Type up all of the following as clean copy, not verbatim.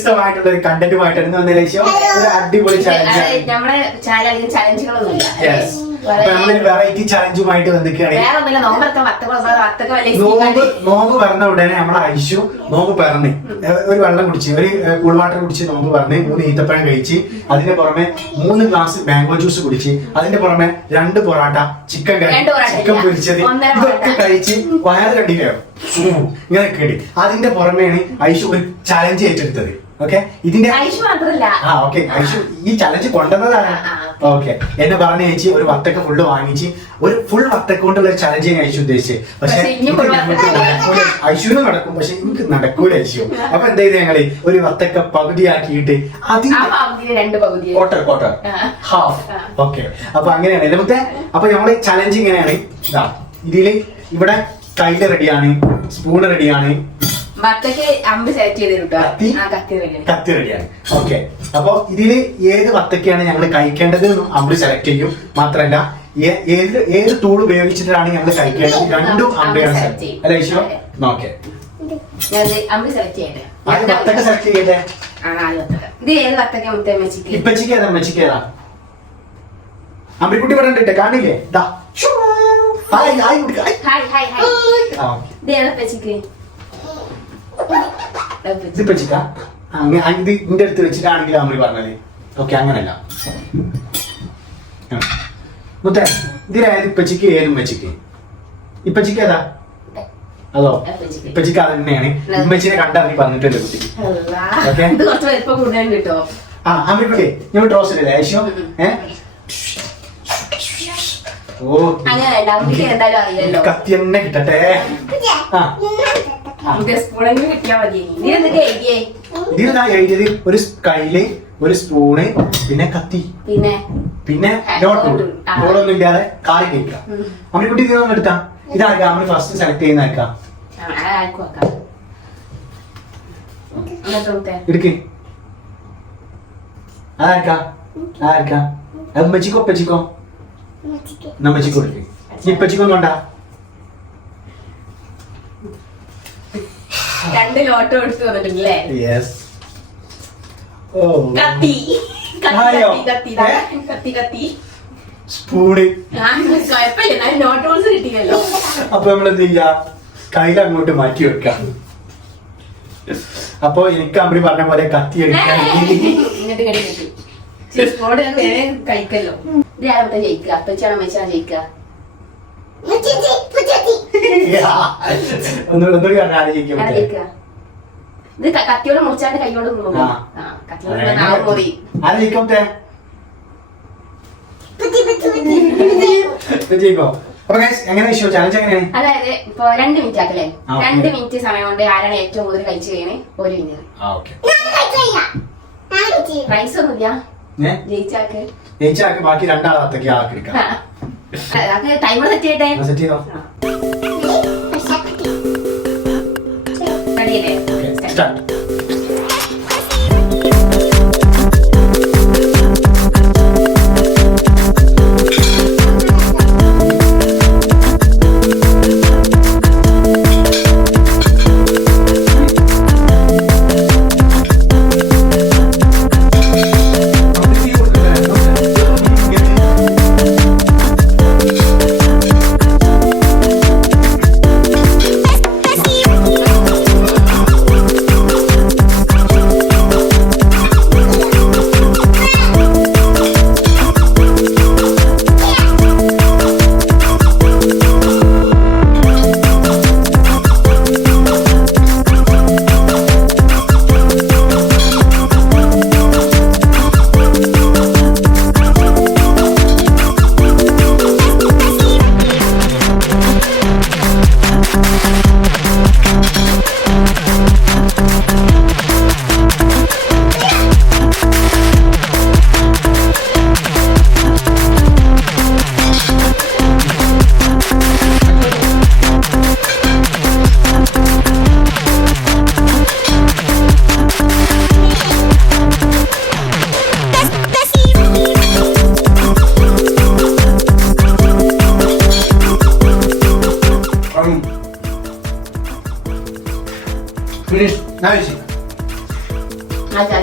വ്യത്യസ്തമായിട്ടുള്ള ഒരു കണ്ടന്റുമായിട്ടാണ് വന്നതിന് ശേഷം ഒരു അടിപൊളി ചലഞ്ച്. നമ്മുടെ ചാലഞ്ചുകളൊന്നുമില്ല. വെറൈറ്റി ചലഞ്ചുമായിട്ട് വന്നിരിക്കുകയാണ്. നോമ്പ് പറഞ്ഞ ഉടനെ നമ്മളെ ഐശു നോമ്പ് പറഞ്ഞ് ഒരു വെള്ളം കുടിച്ച്, ഒരു കൂൾ വാട്ടർ കുടിച്ച് നോമ്പ് പറഞ്ഞ് 3 ഈത്തപ്പഴം കഴിച്ച്, അതിന്റെ പുറമെ 3 ഗ്ലാസ് മാംഗോ ജ്യൂസ് കുടിച്ച്, അതിന്റെ പുറമെ 2 പൊറാട്ട, ചിക്കൻ പൊരിച്ചത് ഇതൊക്കെ കഴിച്ച് വയറ് കണ്ടില്ലോ ഇങ്ങനെ കേടി. അതിന്റെ പുറമെയാണ് ഐശു ഒരു ചലഞ്ച് ഏറ്റെടുത്തത്. ഓക്കെ, ഇതിന്റെ ഐശു ഈ ചലഞ്ച് കൊണ്ടുവന്നതാണ്. ഓക്കെ, എന്നെ പറഞ്ഞ ചേച്ചി ഒരു വത്തക്ക ഫുള്ള് വാങ്ങിച്ച് ഒരു ഫുൾ വത്തക്ക കൊണ്ടുള്ള ഒരു ചലഞ്ച് ഞാൻ ഐശു ഉദ്ദേശിച്ചത്. പക്ഷെ ഐശുവിനും നടക്കും, പക്ഷെ എനിക്ക് നടക്കൂല ഐശു. അപ്പൊ എന്താ ചെയ്ത് ഞങ്ങള് ഒരു വത്തക്ക പകുതിയാക്കിയിട്ട് ക്വാർട്ടർ ഹാഫ്. ഓക്കെ, അപ്പൊ അങ്ങനെയാണ് നമുക്ക്. അപ്പൊ നമ്മള് ചലഞ്ച് ഇങ്ങനെയാണ്. ഇതില് ഇവിടെ കയ്യില് റെഡിയാണ്, സ്പൂണ് റെഡിയാണ്, കത്തി റെഡിയാണ്. ഓക്കെ, അപ്പൊ ഇതില് ഏത് വത്തക്കയാണ് ഞങ്ങൾ കഴിക്കേണ്ടത് അമ്പ് സെലക്ട് ചെയ്യും. മാത്രല്ല ഏത് ടൂൾ ഉപയോഗിച്ചിട്ടാണ് ഞങ്ങൾ കഴിക്കേണ്ടത് രണ്ടും അമ്പയാണ് സെലക്ട് ചെയ്യും. അല്ല ഈശോ? ഓക്കെ, വത്തക്ക സെലക്ട് ചെയ്യട്ടെ. ഇപ്പച്ചിക്ക് ഏതാ? മെച്ചിക്ക് ഏതാ? അമ്പിക്കുട്ടി ഇവിടെ ഉണ്ട്, കാണില്ലേ? ഇത് ഇപ്പച്ചിക്ക ഇത് ഇന്റെ അടുത്ത് വെച്ചിട്ടാണെങ്കിൽ അമ്മ പറഞ്ഞത്. ഓക്കെ, അങ്ങനല്ല മുത്തേ, ഇതിലേത് ഇപ്പച്ചിക്ക് ഏതും വെച്ചിക്ക്? ഇപ്പച്ചിക്ക് ഏതാ? അതോ ഇപ്പച്ചിക്ക് അത് തന്നെയാണ്. ഇമ്മച്ചിനെ കണ്ടറിഞ്ഞ് പറഞ്ഞിട്ടുണ്ട് കുട്ടി. ഓക്കെ, അമ്മിക്കുട്ടി ഞാൻ ഡ്രോസ് ഇല്ലേ ഏഷ്യോ? ഓ, കത്തി തന്നെ കിട്ടട്ടെ. ഇതിൽ എഴുതിയത് ഒരു കയ്യില് ഒരു സ്പൂണ്, പിന്നെ കത്തി, പിന്നെ നോട്ടൊന്നും ഇല്ലാതെ കാറി കഴിക്കാം. അമ്മിക്കുട്ടി ഇതൊന്നും എടുത്താ. ഇതാക്കാം നമ്മൾ ഫസ്റ്റ് സെലക്ട് ചെയ്യുന്ന ആക്കാം. എടുക്ക്, അതാക്കാം. അമ്മച്ചിക്കോ പച്ചിക്കോ? നമ്മച്ചിക്കോ എടുക്ക്. ഇപ്പച്ചിക്കൊന്നും ഉണ്ടാ. 2 ലോട്ടോ എടുത്ത് വന്നിട്ടുണ്ടല്ലേ? സ്പൂണ്. കിട്ടിയല്ലോ. അപ്പൊ നമ്മളെന്ത് ചെയ്യാ? കയ്യിൽ അങ്ങോട്ട് മാറ്റി വെക്കാം. അപ്പൊ എനിക്ക് അമ്മി പറഞ്ഞ പോലെ കത്തി എടുക്കാൻ കഴിക്കല്ലോ. ജയിക്കുക അപ്പച്ചാണോ മെച്ചാണോ ജയിക്കുക? ഇത് കത്തിയോടെ മുറിച്ചാണ്ട് കൈയോട് അതായത് ഇപ്പൊ 2 മിനിറ്റ് ആക്കല്ലേ? 2 മിനിറ്റ് സമയം കൊണ്ട് ആരാണ് ഏറ്റവും കൂടുതൽ കഴിച്ചു കഴിഞ്ഞ് 1 വിന്നർ. പ്രൈസ് ഒന്നുമില്ല. ജയിച്ചാക്ക് ബാക്കി 2 ആളത്തേക്ക് ആക്കിയെടുക്കാം. ടൈമർ സെറ്റ് ചെയ്യട്ടെ. സെറ്റ് ചെയ്തോ? റെഡിയല്ലേ? സ്റ്റാർട്ട്.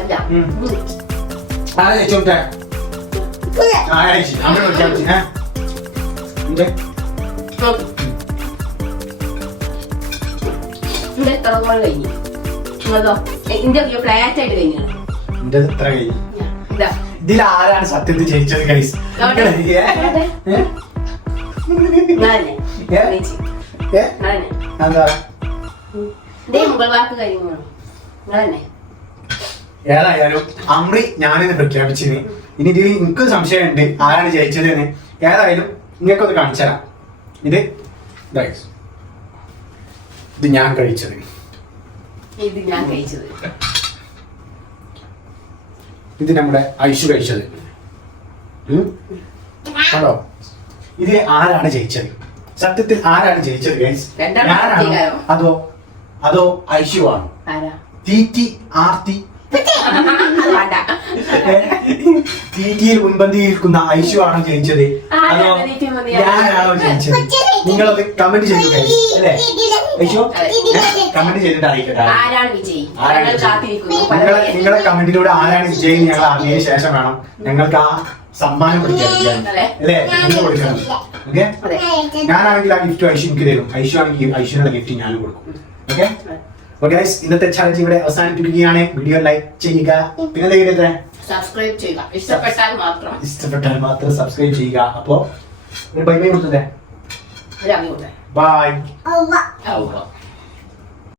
അല്ല ആരാ ജയിച്ചോട്ടെ ആരാ ജയിച്ചു അങ്ങനെ വിളിച്ചാൽ മതി എന്ത് എന്റെ എത്ര ഗോൾ കഴിഞ്ഞു നിങ്ങളതോ എന്റെ ഫ്ലാറ്റ് ആയിട്ട് കഴിഞ്ഞു എന്റെ എത്ര കഴിഞ്ഞു ഇതാ ഇതിൽ ആരാണ് സത്യത്തിൽ ജയിച്ചത് ഗൈസ് നിങ്ങളന്നെ എന്താ ഇതേ മുകൾ വാക്ക് കഴിഞ്ഞു നിങ്ങളന്നെ ഏതായാലും അമ്രി ഞാനിന്ന് പ്രഖ്യാപിച്ചിന് ഇനി ഇതിൽ എനിക്ക് സംശയമുണ്ട് ആരാണ് ജയിച്ചതെന്ന് ഏതായാലും നിങ്ങൾക്കൊന്ന് കാണിച്ചു തരാം ഇത് ഇത് ഞാൻ കഴിച്ചത് ഇത് ഞാൻ കഴിച്ചത് ഇത് നമ്മുടെ ഐഷു കഴിച്ചത് ആണോ ഇത് ആരാണ് ജയിച്ചത് സത്യത്തിൽ ആരാണ് ജയിച്ചത് ഗൈസ് ഞാനാണോ അതോ ഐഷു ആണോ ആരാ തീറ്റി ആർത്തി തീറ്റിയിൽ മുൻപന്തിയിൽ ഇരിക്കുന്ന ഐഷു ആണോ ജയിച്ചത് അതോ ഞാനാണോ ജയിച്ചത് നിങ്ങളത് കമന്റ് ചെയ്തു ഗൈസ് അല്ലേ ഐഷു കമന്റ് ചെയ്തിട്ട് അറിയിക്കട്ടെ നിങ്ങളെ കമന്റിലൂടെ ആരാണ് വിജയി ഞങ്ങൾ അറിഞ്ഞതിന് ശേഷം വേണം ഞങ്ങൾക്ക് ആ സമ്മാനം കൊടുക്കാൻ അല്ലേ കൊടുക്കണം ഓക്കെ ഞാനാണെങ്കിൽ ആ ഗിഫ്റ്റ് ഐഷു എനിക്ക് തരും ഐഷു ആണെങ്കിൽ ഐഷുവിനുള്ള ഗിഫ്റ്റ് ഞാനും കൊടുക്കും ഓക്കെ ഓക്കെ ഇന്നത്തെ ചാലഞ്ച് ഇവിടെ അവസാനിപ്പിക്കുകയാണ് വീഡിയോ ലൈക്ക് ചെയ്യുക പിന്നെ സബ്സ്ക്രൈബ് ചെയ്യുക ഇഷ്ടപ്പെട്ടാൽ മാത്രം സബ്സ്ക്രൈബ് ചെയ്യുക അപ്പോ ബൈ ബൈ കൊടുത്തേ മാത്രം ബൈ